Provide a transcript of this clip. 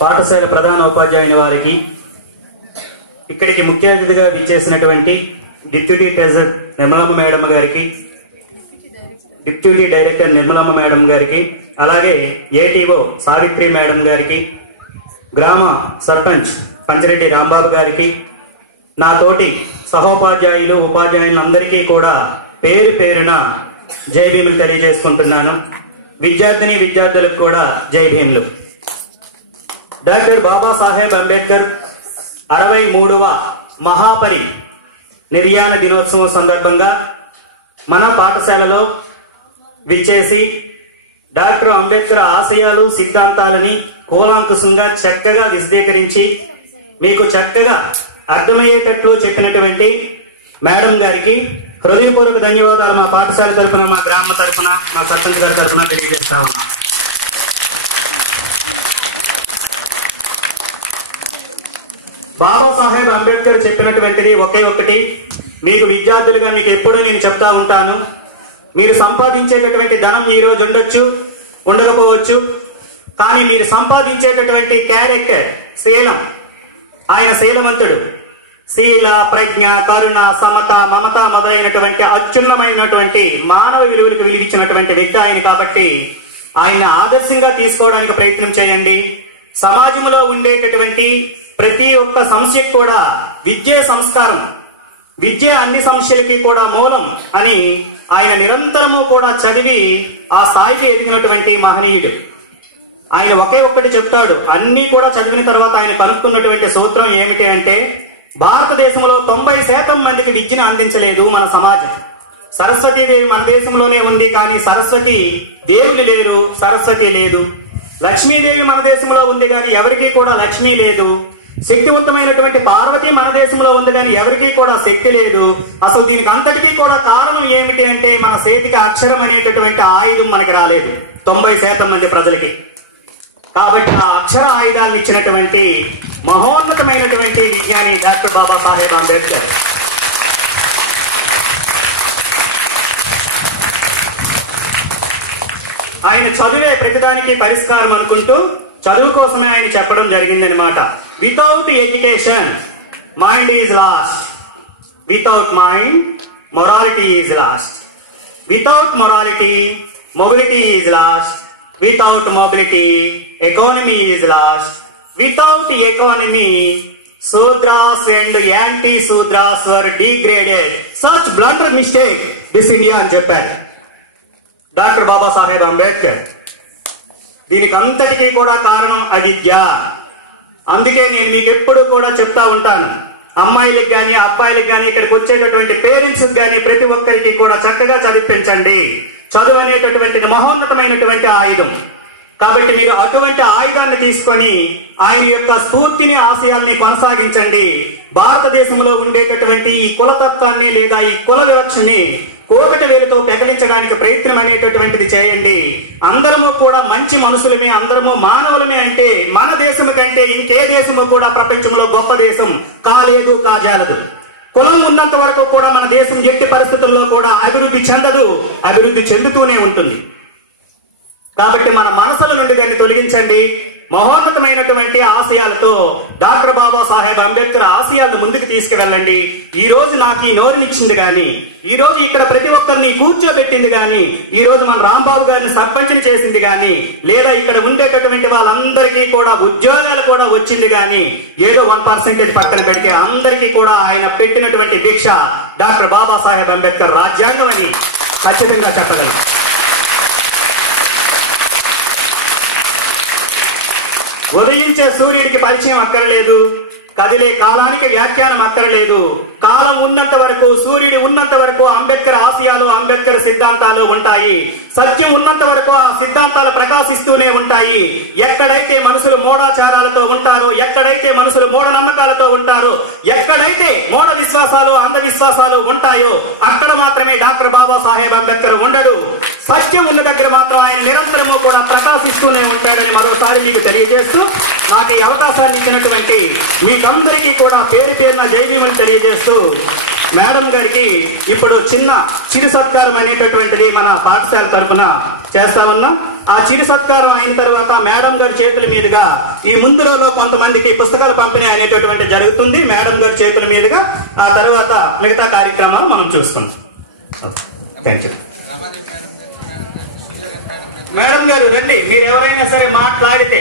పాఠశాల ప్రధాన ఉపాధ్యాయుని వారికి, ఇక్కడికి ముఖ్య అతిథిగా విచ్చేసినటువంటి డిప్యూటీ ట్రెజరర్ నిర్మలమ్మ మేడం గారికి, డిప్యూటీ డైరెక్టర్ నిర్మలమ్మ మేడం గారికి, అలాగే ఏటీఓ సావిత్రి మేడం గారికి, గ్రామ సర్పంచ్ పంచిరెడ్డి రాంబాబు గారికి, నా తోటి సహోపాధ్యాయులు ఉపాధ్యాయులందరికీ కూడా పేరు పేరున జై భీములు తెలియజేసుకుంటున్నాను. విద్యార్థిని విద్యార్థులకు కూడా జై భీములు. డాక్టర్ బాబాసాహెబ్ అంబేద్కర్ 63వ మహాపరి నిర్యాణ దినోత్సవం సందర్భంగా మన పాఠశాలలో విచ్చేసి డాక్టర్ అంబేద్కర్ ఆశయాలు సిద్ధాంతాలని కూలంకుషంగా చక్కగా విశదీకరించి మీకు చక్కగా అర్థమయ్యేటట్లు చెప్పినటువంటి మేడం గారికి హృదయపూర్వక ధన్యవాదాలు మా పాఠశాల తరఫున, మా గ్రామ తరఫున, మా సర్పంచ్ గారి తరఫున తెలియజేస్తా ఉన్నాం. బాబాసాహెబ్ అంబేద్కర్ చెప్పినటువంటిది ఒకే ఒకటి, మీకు విద్యార్థులుగా మీకు ఎప్పుడూ నేను చెప్తా ఉంటాను. మీరు సంపాదించేటటువంటి ధనం ఈ రోజు ఉండొచ్చు, ఉండకపోవచ్చు, కానీ మీరు సంపాదించేటటువంటి క్యారెక్టర్, శీలం, ఆయన శీలవంతుడు. శీల, ప్రజ్ఞ, కరుణ, సమత, మమత మొదలైనటువంటి అత్యున్నమైనటువంటి మానవ విలువలకు విలువిచ్చినటువంటి వ్యక్తి ఆయన. కాబట్టి ఆయన ఆదర్శంగా తీసుకోవడానికి ప్రయత్నం చేయండి. సమాజంలో ఉండేటటువంటి ప్రతి ఒక్క సమస్యకు కూడా విద్యే సంస్కారం, విద్య అన్ని సమస్యలకి కూడా మూలం అని ఆయన నిరంతరము కూడా చదివి ఆ స్థాయికి ఎదిగినటువంటి మహనీయుడు. ఆయన ఒకే ఒక్కటి చెప్తాడు, అన్ని కూడా చదివిన తర్వాత ఆయన కనుక్కున్నటువంటి సూత్రం ఏమిటి అంటే, భారతదేశంలో 90% మందికి విద్యను అందించలేదు మన సమాజం. సరస్వతీదేవి మన దేశంలోనే ఉంది, కానీ సరస్వతి దేవులు లేరు, సరస్వతి లేదు. లక్ష్మీదేవి మన దేశంలో ఉంది, కానీ ఎవరికీ కూడా లక్ష్మీ లేదు. శక్తివంతమైనటువంటి పార్వతి మన దేశంలో ఉంది, కానీ ఎవరికీ కూడా శక్తి లేదు. అసలు దీనికి అంతటికీ కూడా కారణం ఏమిటి అంటే, మన చేతికి అక్షరం అనేటటువంటి ఆయుధం మనకి రాలేదు 90% మంది ప్రజలకి. కాబట్టి ఆ అక్షర ఆయుధాలను ఇచ్చినటువంటి మహోన్నతమైనటువంటి విజ్ఞాని డాక్టర్ బాబాసాహెబ్ అంబేద్కర్. ఆయన చదువే ప్రతిదానికి పరిష్కారం అనుకుంటూ చదువు కోసమే ఆయన చెప్పడం జరిగిందనమాట. Without education mind is lost, without mind morality is lost, without morality mobility is lost, without mobility economy is lost, without economy Sudras and anti-Sudras were degraded. Such blunder mistake this India అని చెప్పారు doctor Babasaheb Ambedkar. దీనికి అంతటికీ కూడా కారణం అవిద్య. అందుకే నేను మీకు ఎప్పుడు కూడా చెప్తా ఉంటాను, అమ్మాయిలకు కానీ అబ్బాయిలకు కానీ ఇక్కడికి వచ్చేటటువంటి పేరెంట్స్ కానీ ప్రతి ఒక్కరికి కూడా చక్కగా చదివించండి. చదువు అనేటటువంటిది మహోన్నతమైనటువంటి ఆయుధం. కాబట్టి మీరు అటువంటి ఆయుధాన్ని తీసుకొని ఆయన యొక్క స్ఫూర్తిని, ఆశయాల్ని కొనసాగించండి. భారతదేశంలో ఉండేటటువంటి ఈ కులతత్వాన్ని లేదా ఈ కుల వివక్షని కోకటి వేలుతో పెకలించడానికి ప్రయత్నం అనేటటువంటిది చేయండి. అందరము కూడా మంచి మనుషులమే, అందరము మానవులమే అంటే మన దేశము కంటే ఇంకే దేశము కూడా ప్రపంచంలో గొప్ప దేశం కాలేదు, కాజాలదు. కులం ఉన్నంత వరకు కూడా మన దేశం ఎట్టి పరిస్థితుల్లో కూడా అభివృద్ధి చెందదు, అభివృద్ధి చెందుతూనే ఉంటుంది. కాబట్టి మన మనసుల నుండి దాన్ని తొలగించండి. మహోన్నతమైనటువంటి ఆశయాలతో డాక్టర్ బాబాసాహెబ్ అంబేద్కర్ ఆశయాలను ముందుకు తీసుకువెళ్ళండి. ఈ రోజు నాకు ఈ నోరునిచ్చింది కానీ, ఈ రోజు ఇక్కడ ప్రతి ఒక్కరిని కూర్చోబెట్టింది కానీ, ఈ రోజు మన రాంబాబు గారిని సర్పంచ్ని చేసింది కానీ, లేదా ఇక్కడ ఉండేటటువంటి వాళ్ళందరికీ కూడా ఉద్యోగాలు కూడా వచ్చింది కానీ, ఏదో 1% పక్కన పెడితే అందరికీ కూడా ఆయన పెట్టినటువంటి భిక్ష డాక్టర్ బాబాసాహెబ్ అంబేద్కర్ రాజ్యాంగం అని ఖచ్చితంగా చెప్పగలం. ఉదయించే సూర్యుడికి పరిచయం అక్కర్లేదు, కదిలే కాలానికి వ్యాఖ్యానం అక్కర్లేదు. కాలం ఉన్నంత వరకు, సూర్యుడు ఉన్నంత వరకు అంబేద్కర్ ఆశయాలు, అంబేద్కర్ సిద్ధాంతాలు ఉంటాయి. సత్యం ఉన్నంత వరకు ఆ సిద్ధాంతాలు ప్రకాశిస్తూనే ఉంటాయి. ఎక్కడైతే మనుషులు మూఢాచారాలతో ఉంటారో, ఎక్కడైతే మనుషులు మూఢనమ్మకాలతో ఉంటారో, ఎక్కడైతే మూఢ విశ్వాసాలు, అంధవిశ్వాసాలు ఉంటాయో అక్కడ మాత్రమే డాక్టర్ బాబాసాహెబ్ అంబేద్కర్ ఉండడు. సత్యం ఉన్న దగ్గర మాత్రం ఆయన నిరంతరము కూడా ప్రకాశిస్తూనే ఉంటాడని మరోసారి మీకు తెలియజేస్తూ, నాకు ఈ అవకాశాన్ని ఇచ్చినటువంటి మీకందరికీ కూడా పేరు పేరున జై భీములు తెలియజేస్తూ, మేడం గారికి ఇప్పుడు చిరు సత్కారం అనేటటువంటిది మన పాఠశాల తరఫున చేస్తా ఉన్నాం. ఆ చిరు సత్కారం అయిన తర్వాత మేడం గారి చేతుల మీదుగా ఈ ముందు రోజులో కొంతమందికి పుస్తకాల పంపిణీ అనేటటువంటి జరుగుతుంది. మేడం గారి చేతుల మీదుగా ఆ తర్వాత మిగతా కార్యక్రమాలు మనం చూసుకుందాం. Thank you. మేడం గారు రండి, మీరు ఎవరైనా సరే మాట్లాడితే